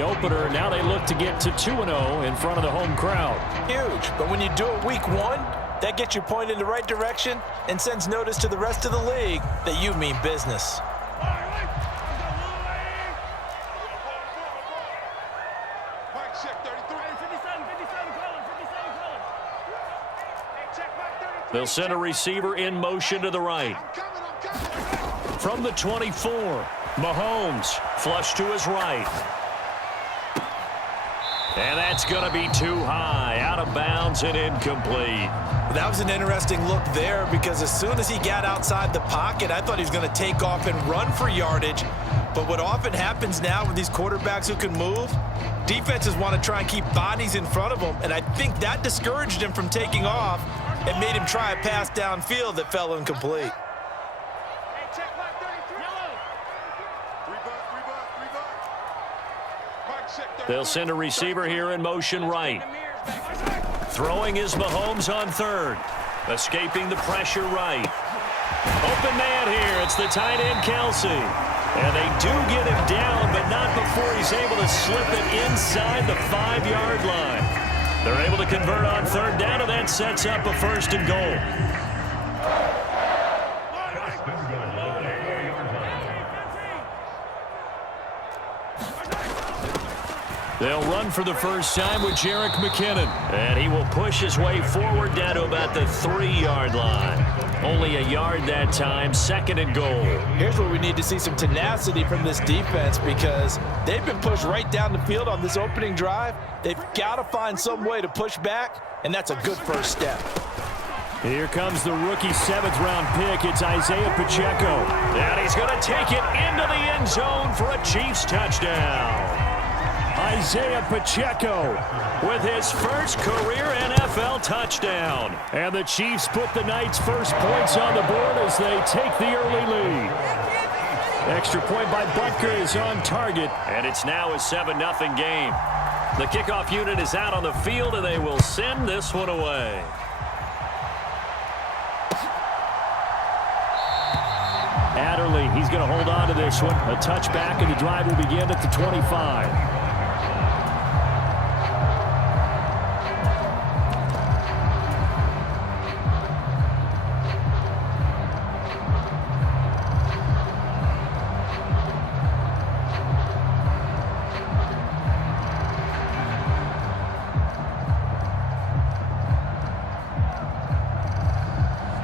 Opener, now they look to get to 2-0 in front of the home crowd. Huge, but when you do it week one, that gets you pointed in the right direction and sends notice to the rest of the league that you mean business. They'll send a receiver in motion to the right. From the 24, Mahomes flush to his right. And that's going to be too high, out of bounds and incomplete. That was an interesting look there because as soon as he got outside the pocket, I thought he was going to take off and run for yardage. But what often happens now with these quarterbacks who can move, defenses want to try and keep bodies in front of them, and I think that discouraged him from taking off and made him try a pass downfield that fell incomplete. They'll send a receiver here in motion right. Throwing is Mahomes on third. Escaping the pressure right. Open man here. It's the tight end, Kelsey. And they do get him down, but not before he's able to slip it inside the 5-yard line. They're able to convert on third down, and that sets up a 1st and goal. They'll run for the first time with Jerick McKinnon. And he will push his way forward down to about the 3-yard line. Only a yard that time, 2nd and goal. Here's where we need to see some tenacity from this defense because they've been pushed right down the field on this opening drive. They've got to find some way to push back, and that's a good first step. Here comes the rookie 7th-round pick. It's Isaiah Pacheco. And he's going to take it into the end zone for a Chiefs touchdown. Isaiah Pacheco with his first career NFL touchdown. And the Chiefs put the Knights' first points on the board as they take the early lead. Extra point by Butker is on target. And it's now a 7-0 game. The kickoff unit is out on the field, and they will send this one away. Adderley, he's going to hold on to this one. A touchback, and the drive will begin at the 25.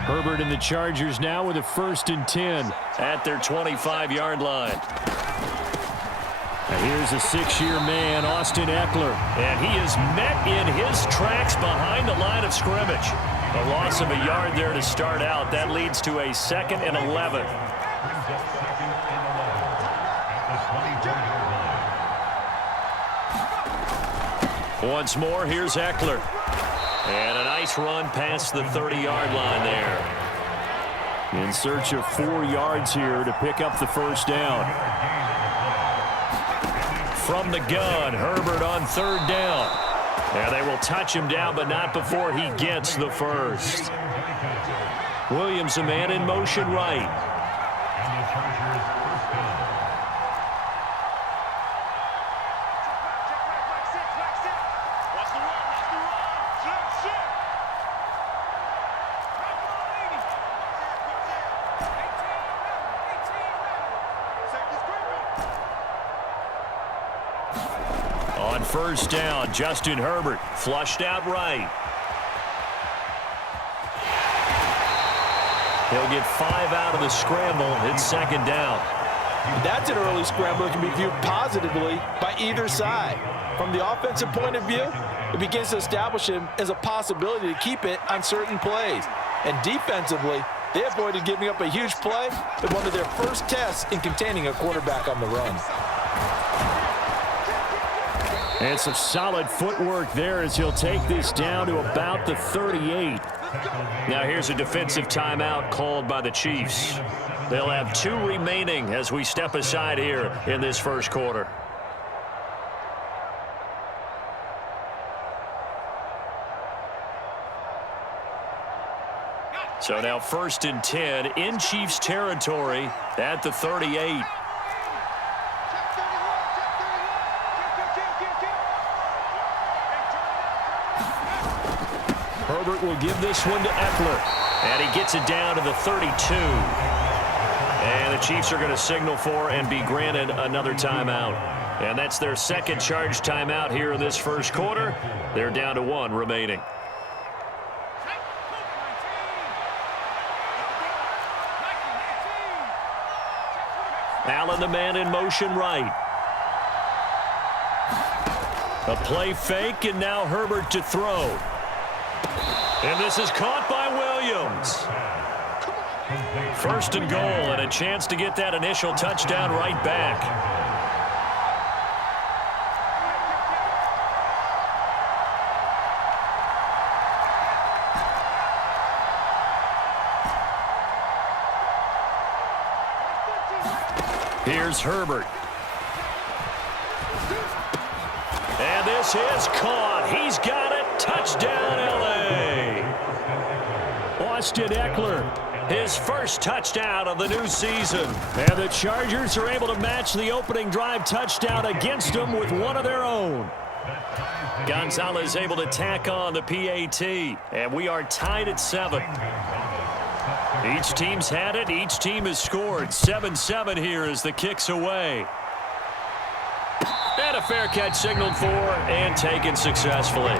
Herbert and the Chargers now with a 1st and 10 at their 25-yard line. And here's a 6-year man, Austin Eckler. And he is met in his tracks behind the line of scrimmage. A loss of a yard there to start out. That leads to a 2nd and 11. Once more, here's Eckler. And a nice run past the 30-yard line there. In search of 4 yards here to pick up the first down. From the gun, Herbert on 3rd down. And they will touch him down, but not before he gets the first. Williams, a man in motion right. On 1st down, Justin Herbert flushed out right. He'll get 5 out of the scramble. It's 2nd down. That's an early scramble that can be viewed positively by either side. From the offensive point of view, it begins to establish him as a possibility to keep it on certain plays. And defensively, they avoided giving up a huge play in one of their first tests in containing a quarterback on the run. And some solid footwork there as he'll take this down to about the 38. Now here's a defensive timeout called by the Chiefs. They'll have 2 remaining as we step aside here in this first quarter. So now 1st and 10 in Chiefs territory at the 38. Herbert will give this one to Eckler. And he gets it down to the 32. And the Chiefs are going to signal for and be granted another timeout. And that's their second charge timeout here in this first quarter. They're down to 1 remaining. Allen, the man in motion right. A play fake, and now Herbert to throw. And this is caught by Williams. First and goal, and a chance to get that initial touchdown right back. Here's Herbert. And this is caught. He's got it. Touchdown, L.A. Austin Eckler, his first touchdown of the new season. And the Chargers are able to match the opening drive touchdown against them with one of their own. Gonzalez able to tack on the PAT. And we are tied at 7. Each team's had it. Each team has scored. 7-7 here as the kick's away. And a fair catch signaled for and taken successfully.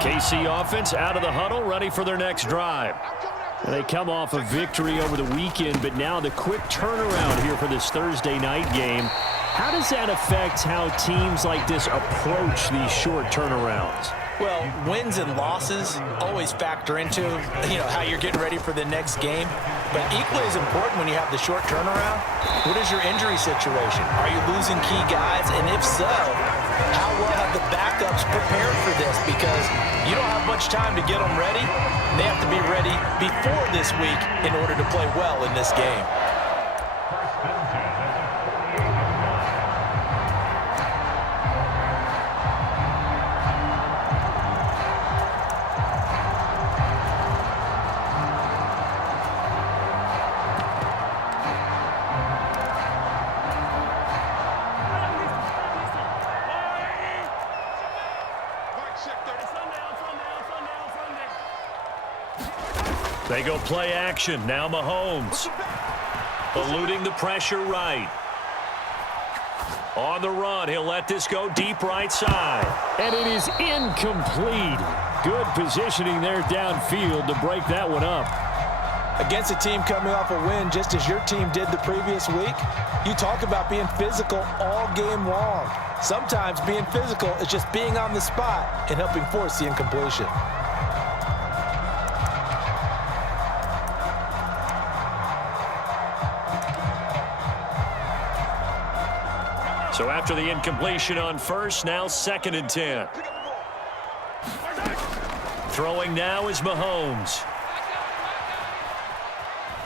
KC offense out of the huddle, ready for their next drive. And they come off a victory over the weekend, but now the quick turnaround here for this Thursday night game. How does that affect how teams like this approach these short turnarounds? Well, wins and losses always factor into, how you're getting ready for the next game. But equally as important when you have the short turnaround, what is your injury situation? Are you losing key guys? And if so, how well have the backups prepared for this? Because you don't have much time to get them ready. They have to be ready before this week in order to play well in this game. They go play action. Now Mahomes. Eluding the pressure right. On the run, he'll let this go deep right side. And it is incomplete. Good positioning there downfield to break that one up. Against a team coming off a win just as your team did the previous week, you talk about being physical all game long. Sometimes being physical is just being on the spot and helping force the incompletion. So after the incompletion on first, now 2nd and 10. Throwing now is Mahomes.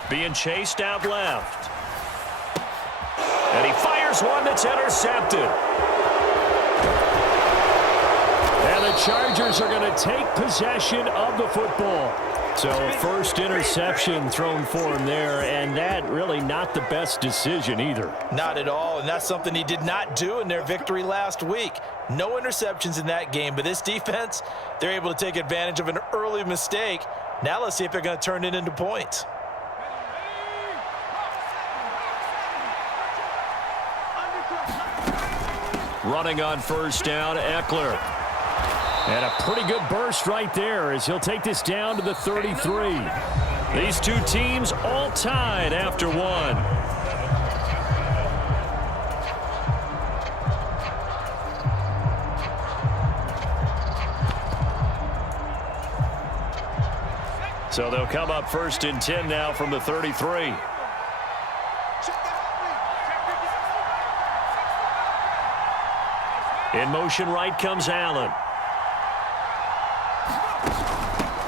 Being chased out left. And he fires one that's intercepted. And the Chargers are going to take possession of the football. So first interception thrown for him there, and that really not the best decision either. Not at all, and that's something he did not do in their victory last week. No interceptions in that game, but this defense, they're able to take advantage of an early mistake. Now let's see if they're going to turn it into points. Running on first down, Eckler. And a pretty good burst right there as he'll take this down to the 33. These two teams all tied after one. So they'll come up 1st and 10 now from the 33. In motion right comes Allen.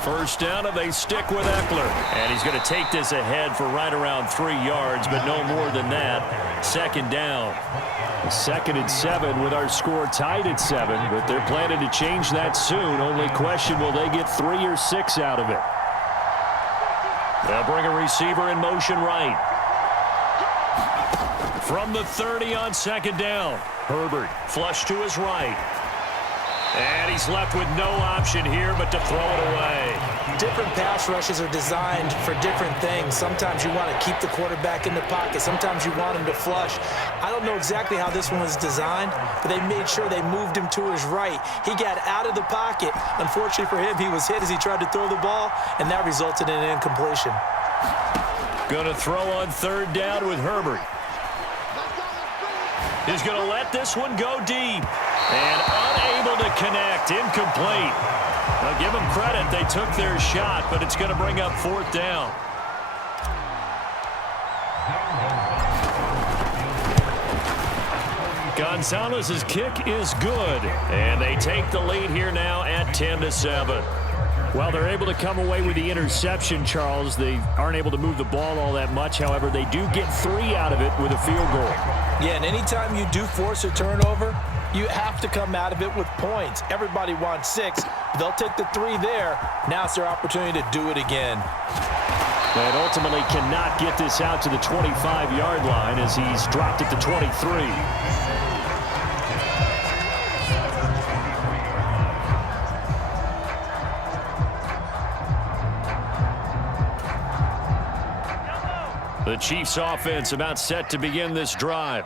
First down, and they stick with Eckler. And he's going to take this ahead for right around 3 yards, but no more than that. Second down. 2nd and 7 with our score tied at 7, but they're planning to change that soon. Only question, will they get 3 or 6 out of it? They'll bring a receiver in motion right. From the 30 on 2nd down. Herbert flush to his right. And he's left with no option here but to throw it away. Different pass rushes are designed for different things. Sometimes you want to keep the quarterback in the pocket. Sometimes you want him to flush. I don't know exactly how this one was designed, but they made sure they moved him to his right. He got out of the pocket. Unfortunately for him, he was hit as he tried to throw the ball, and that resulted in an incompletion. Going to throw on 3rd down with Herbert. He's going to let this one go deep. And unable to connect. Incomplete. Now give them credit. They took their shot, but it's going to bring up 4th down. Gonzalez's kick is good. And they take the lead here now at 10-7. Well, they're able to come away with the interception, Charles. They aren't able to move the ball all that much. However, they do get 3 out of it with a field goal. Yeah, and anytime you do force a turnover, you have to come out of it with points. Everybody wants 6. They'll take the 3 there. Now it's their opportunity to do it again. But ultimately cannot get this out to the 25-yard line as he's dropped at the 23. The Chiefs offense about set to begin this drive.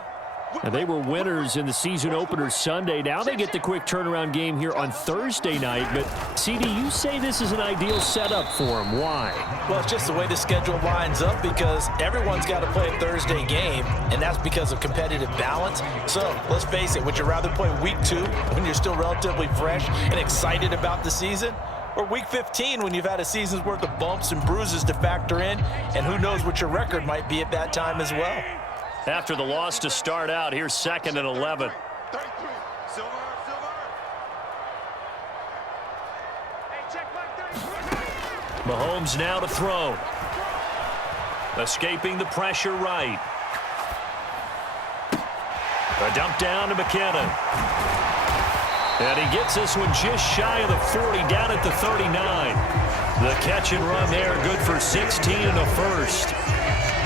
And they were winners in the season opener Sunday. Now they get the quick turnaround game here on Thursday night. But, CD, you say this is an ideal setup for them. Why? Well, it's just the way the schedule lines up because everyone's got to play a Thursday game, and that's because of competitive balance. So, let's face it, would you rather play week 2 when you're still relatively fresh and excited about the season? Or week 15 when you've had a season's worth of bumps and bruises to factor in, and who knows what your record might be at that time as well. After the loss to start out, here's 2nd and 11. Mahomes now to throw. Escaping the pressure right. A dump down to McKinnon. And he gets this one just shy of the 40, down at the 39. The catch and run there, good for 16 and a first.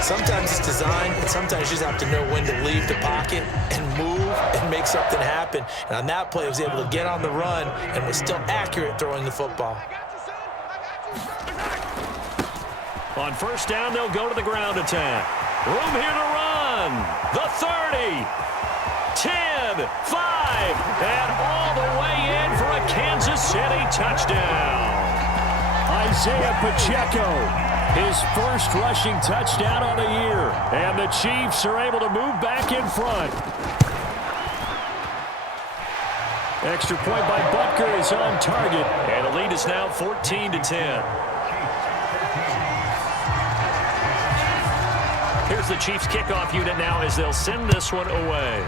Sometimes it's designed, and sometimes you just have to know when to leave the pocket and move and make something happen. And on that play, he was able to get on the run and was still accurate throwing the football. On 1st down, they'll go to the ground attack. Room here to run. The 30, 10, 5, and all the way in for a Kansas City touchdown. Isaiah Pacheco. His first rushing touchdown on the year. And the Chiefs are able to move back in front. Extra point by Butker is on target. And the lead is now 14-10. Here's the Chiefs kickoff unit now as they'll send this one away.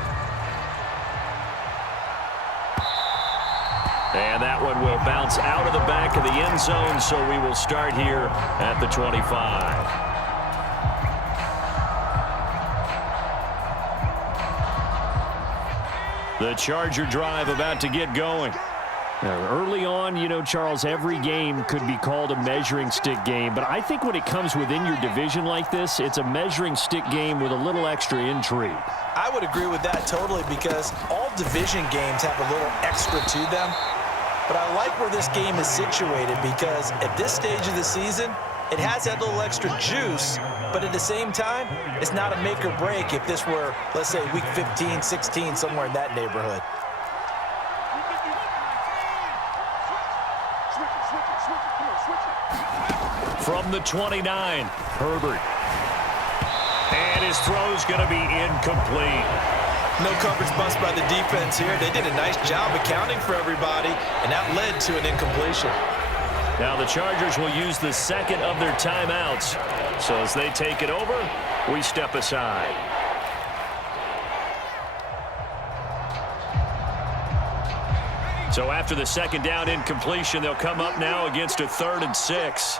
And that one will bounce out of the back of the end zone, so we will start here at the 25. The Charger drive about to get going. Now, early on, you know, Charles, every game could be called a measuring stick game, but I think when it comes within your division like this, it's a measuring stick game with a little extra intrigue. I would agree with that totally because all division games have a little extra to them. But I like where this game is situated because at this stage of the season, it has that little extra juice, but at the same time, it's not a make or break if this were, let's say, week 15, 16, somewhere in that neighborhood. From the 29, Herbert. And his throw's going to be incomplete. No coverage bust by the defense here. They did a nice job accounting for everybody, and that led to an incompletion. Now the Chargers will use the 2nd of their timeouts. So as they take it over, we step aside. So after the second down incompletion, they'll come up now against a 3rd and 6.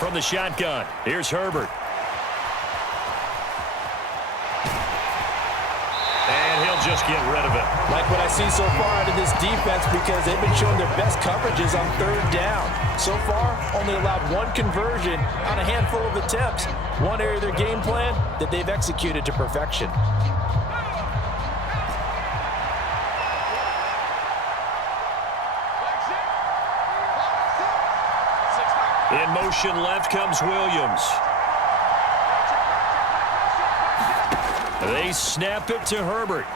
From the shotgun, here's Herbert. And he'll just get rid of it. Like what I see so far out of this defense because they've been showing their best coverages on 3rd down. So far, only allowed 1 conversion on a handful of attempts. One area of their game plan that they've executed to perfection. In motion left comes Williams. They snap it to Herbert.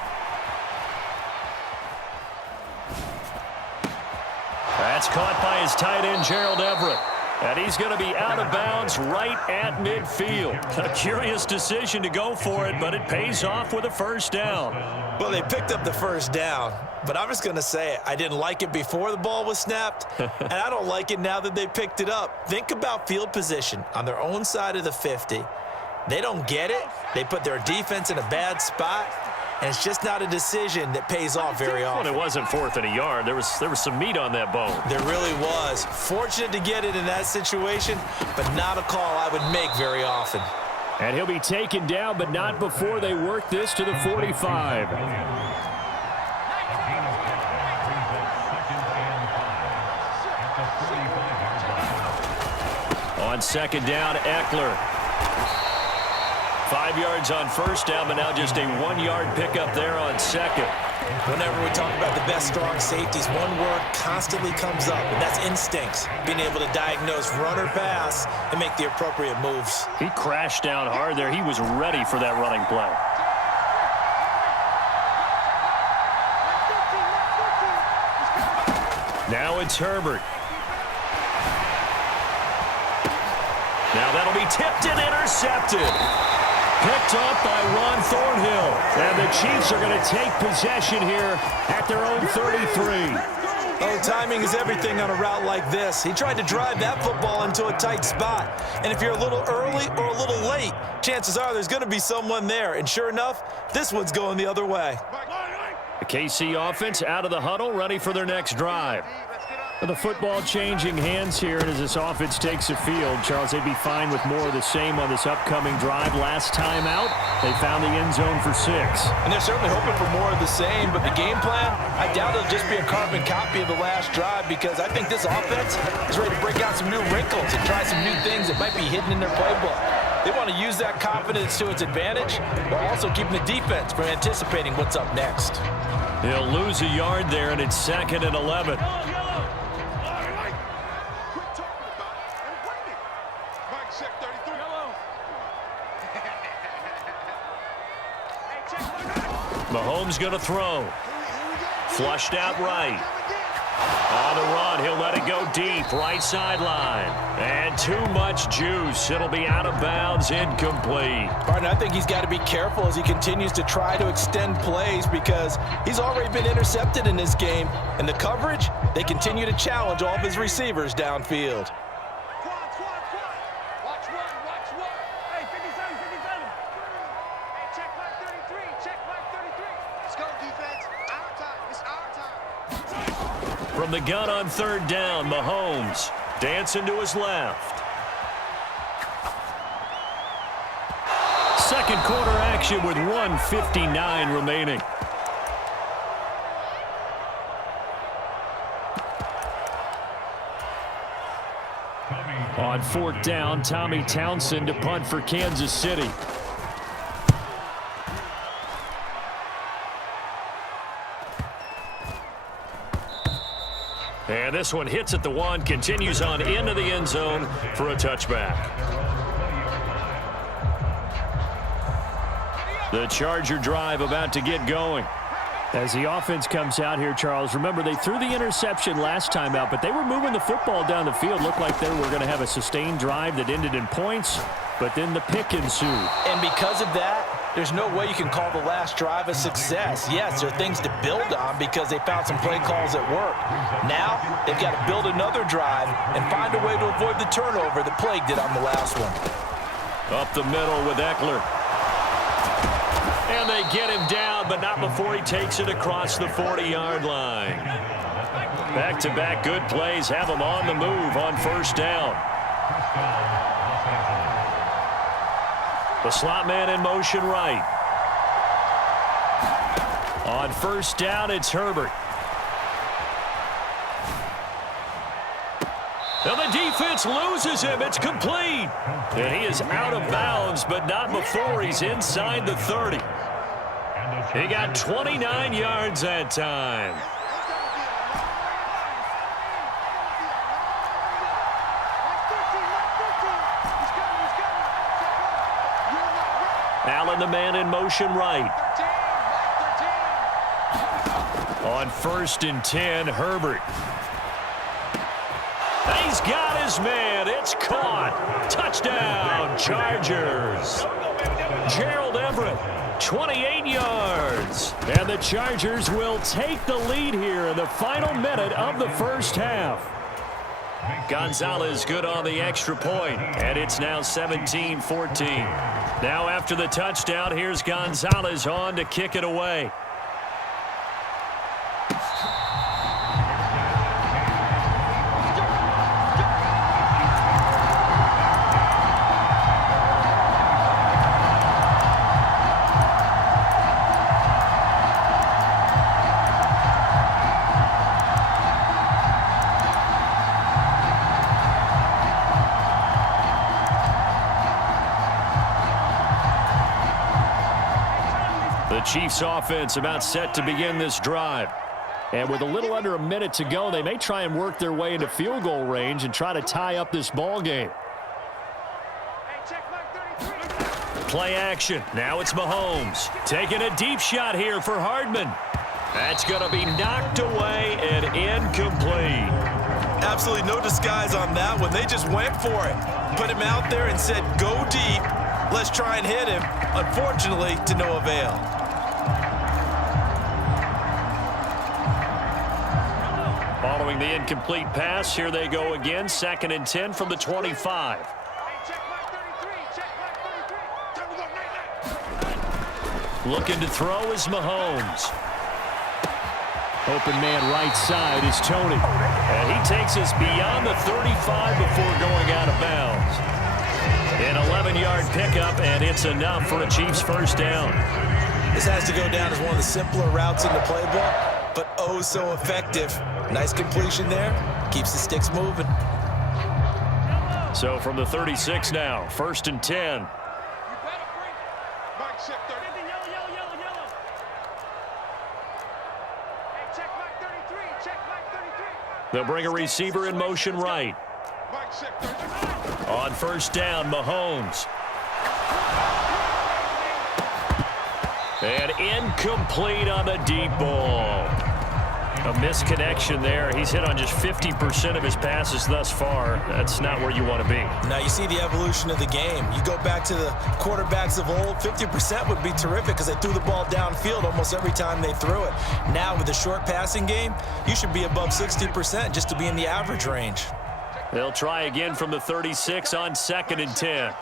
That's caught by his tight end, Gerald Everett. And he's going to be out of bounds right at midfield. A curious decision to go for it, but it pays off with a 1st down. Well, they picked up the 1st down, but I'm just going to say I didn't like it before the ball was snapped, and I don't like it now that they picked it up. Think about field position on their own side of the 50. They don't get it. They put their defense in a bad spot, and it's just not a decision that pays off very often. Well, it wasn't 4th and a yard. There was some meat on that bone. There really was. Fortunate to get it in that situation, but not a call I would make very often. And he'll be taken down, but not before they work this to the 45. On 2nd down, Eckler. 5 yards on 1st down, but now just a 1-yard pickup there on 2nd. Whenever we talk about the best strong safeties, one word constantly comes up, and that's instincts. Being able to diagnose run or pass and make the appropriate moves. He crashed down hard there. He was ready for that running play. Now it's Herbert. Now that'll be tipped and intercepted. Picked up by Ron Thornhill. And the Chiefs are going to take possession here at their own 33. Oh, timing is everything on a route like this. He tried to drive that football into a tight spot. And if you're a little early or a little late, chances are there's going to be someone there. And sure enough, this one's going the other way. The KC offense out of the huddle, ready for their next drive. The football changing hands here, and as this offense takes the field, Charles, they'd be fine with more of the same on this upcoming drive. Last time out, they found the end zone for 6. And they're certainly hoping for more of the same, but the game plan, I doubt it'll just be a carbon copy of the last drive because I think this offense is ready to break out some new wrinkles and try some new things that might be hidden in their playbook. They want to use that confidence to its advantage while also keeping the defense from anticipating what's up next. He'll lose a yard there, and it's 2nd and 11. Mahomes going to throw. Flushed out right. On the run, he'll let it go deep, right sideline. And too much juice. It'll be out of bounds, incomplete. Pardon, I think he's got to be careful as he continues to try to extend plays because he's already been intercepted in this game. And the coverage, they continue to challenge all of his receivers downfield. From the gun on 3rd down, Mahomes dancing to his left. Second quarter action with 1:59 remaining. On 4th down, Tommy Townsend to punt for Kansas City. And this one hits at the 1, continues on into the end zone for a touchback. The Charger drive about to get going. As the offense comes out here, Charles, remember they threw the interception last time out, but they were moving the football down the field. Looked like they were going to have a sustained drive that ended in points, but then the pick ensued. And because of that, there's no way you can call the last drive a success. Yes, there are things to build on because they found some play calls that work. Now, they've got to build another drive and find a way to avoid the turnover that plagued it on the last one. Up the middle with Eckler. And they get him down, but not before he takes it across the 40-yard line. Back-to-back good plays have him on the move on first down. The slot man in motion right. On first down, it's Herbert. And the defense loses him. It's complete. And he is out of bounds, but not before he's inside the 30. He got 29 yards that time. Allen, the man in motion right. On first and 10, Herbert. He's got his man. It's caught. Touchdown, Chargers. Gerald Everett, 28 yards. And the Chargers will take the lead here in the final minute of the first half. Gonzalez good on the extra point, and it's now 17-14. Now after the touchdown, here's Gonzalez on to kick it away. The Chiefs offense about set to begin this drive. And with a little under a minute to go, they may try and work their way into field goal range and try to tie up this ball game. Play action. Now it's Mahomes. Taking a deep shot here for Hardman. That's going to be knocked away and incomplete. Absolutely no disguise on that one. They just went for it. Put him out there and said, go deep. Let's try and hit him. Unfortunately, to no avail. Following the incomplete pass, here they go again. 2nd and 10 from the 25. Looking to throw is Mahomes. Open man right side is Tony. And he takes us beyond the 35 before going out of bounds. An 11-yard pickup, and it's enough for a Chiefs first down. This has to go down as one of the simpler routes in the playbook, but oh so effective. Nice completion there. Keeps the sticks moving. So from the 36 now, 1st and 10. They'll bring a receiver in motion right. On first down, Mahomes. And incomplete on the deep ball. A misconnection there. He's hit on just 50% of his passes thus far. That's not where you want to be. Now you see the evolution of the game. You go back to the quarterbacks of old, 50% would be terrific because they threw the ball downfield almost every time they threw it. Now with the short passing game, you should be above 60% just to be in the average range. They'll try again from the 36 on 2nd and 10.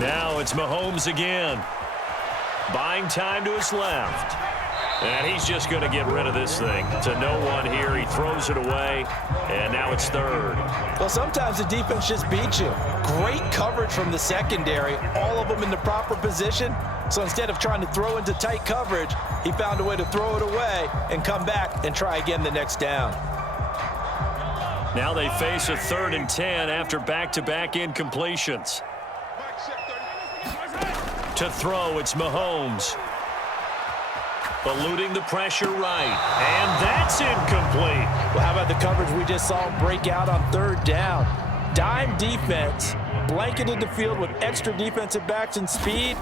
Now it's Mahomes again. Buying time to his left. And he's just going to get rid of this thing. To no one here. He throws it away. And now it's 3rd. Well, sometimes the defense just beats you. Great coverage from the secondary. All of them in the proper position. So instead of trying to throw into tight coverage, he found a way to throw it away and come back and try again the next down. Now they face a 3rd and 10 after back-to-back incompletions. To throw, it's Mahomes. Eluding the pressure right. And that's incomplete. Well, how about the coverage we just saw him break out on 3rd down? Dime defense, blanketed the field with extra defensive backs and speed,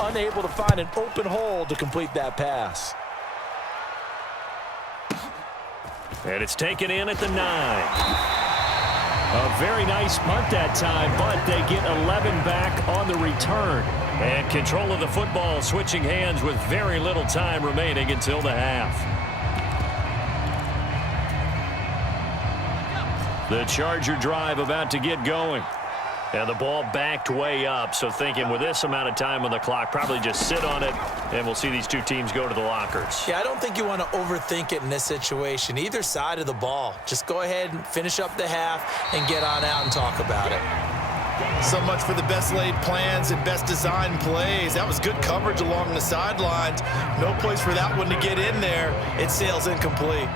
unable to find an open hole to complete that pass. And it's taken in at the 9. A very nice punt that time, but they get 11 back on the return. And control of the football switching hands with very little time remaining until the half. The Charger drive about to get going. And the ball backed way up, so thinking with this amount of time on the clock, probably just sit on it, and we'll see these two teams go to the lockers. Yeah, I don't think you want to overthink it in this situation. Either side of the ball. Just go ahead and finish up the half and get on out and talk about it. So much for the best laid plans and best designed plays. That was good coverage along the sidelines. No place for that one to get in there. It sails incomplete.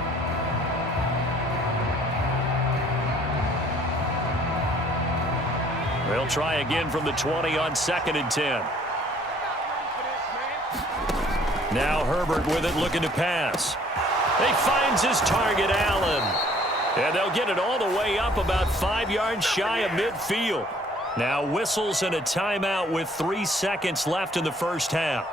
They'll try again from the 20 on 2nd and 10. Now Herbert with it, looking to pass. He finds his target, Allen. And they'll get it all the way up about 5 yards shy of midfield. Now whistles and a timeout with 3 seconds left in the first half.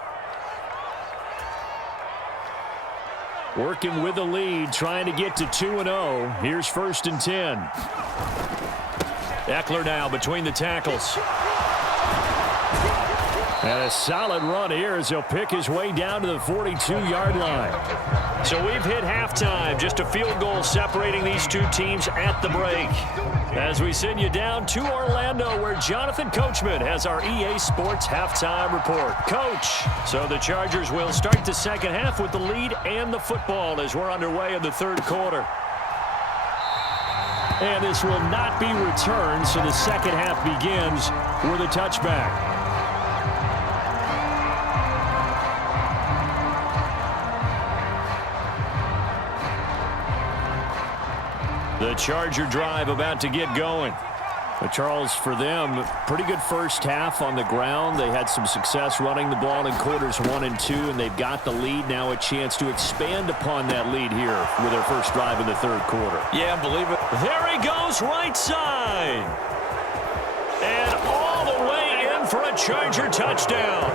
Working with the lead, trying to get to 2-0. Here's 1st and 10. Eckler now between the tackles. And a solid run here as he'll pick his way down to the 42-yard line. So we've hit halftime. Just a field goal separating these two teams at the break. As we send you down to Orlando, where Jonathan Coachman has our EA Sports halftime report. Coach, so the Chargers will start the second half with the lead and the football as we're underway in the third quarter. And this will not be returned, so the second half begins with a touchback. The Charger drive about to get going. But Charles, for them, pretty good first half on the ground. They had some success running the ball in quarters 1 and 2, and they've got the lead now, a chance to expand upon that lead here with their first drive in the third quarter. Yeah, believe it. There he goes, right side. And all the way in for a Charger touchdown.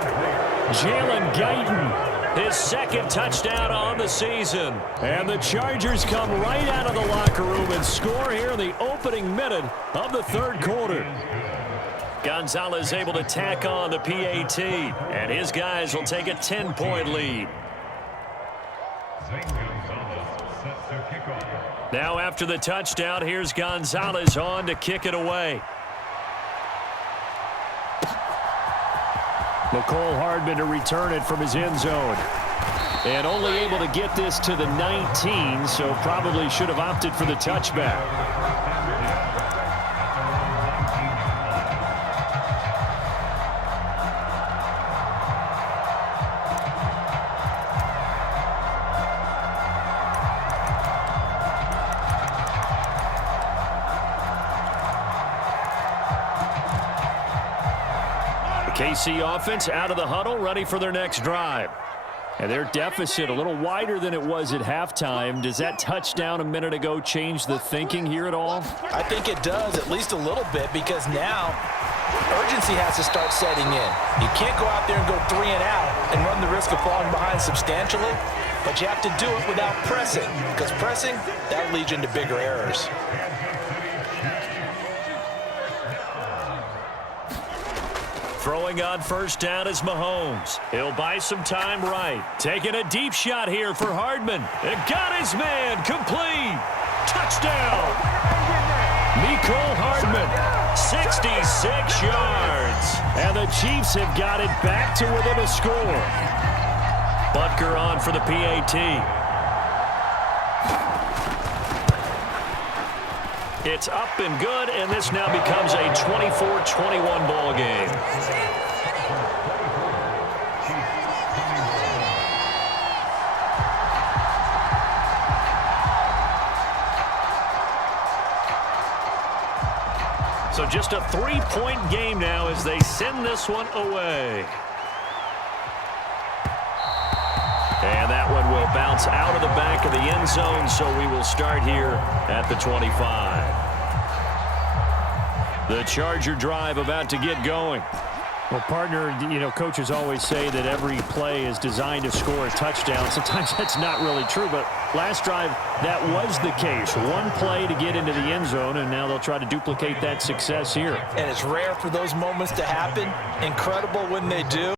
Jalen Guyton, his second touchdown on the season. And the Chargers come right out of the locker room and score here in the opening minute of the third quarter. Gonzalez able to tack on the PAT, and his guys will take a 10-point lead. Now after the touchdown, here's Gonzalez on to kick it away. McCole Hardman to return it from his end zone. And only able to get this to the 19, so probably should have opted for the touchback. KC offense out of the huddle, ready for their next drive. And their deficit a little wider than it was at halftime. Does that touchdown a minute ago change the thinking here at all? I think it does, at least a little bit, because now urgency has to start setting in. You can't go out there and go 3 and out and run the risk of falling behind substantially, but you have to do it without pressing, because pressing, that leads you into bigger errors. Throwing on first down is Mahomes. He'll buy some time right. Taking a deep shot here for Hardman. It got his man complete. Touchdown. Mecole Hardman, 66 yards. And the Chiefs have got it back to within a score. Butker on for the PAT. It's up and good, and this now becomes a 24-21 ball game. So just a 3-point game now as they send this one away. And that one will bounce out of the back of the end zone, so we will start here at the 25. The Charger drive about to get going. Well, partner, you know, coaches always say that every play is designed to score a touchdown. Sometimes that's not really true, but last drive, that was the case. One play to get into the end zone, and now they'll try to duplicate that success here. And it's rare for those moments to happen. Incredible when they do.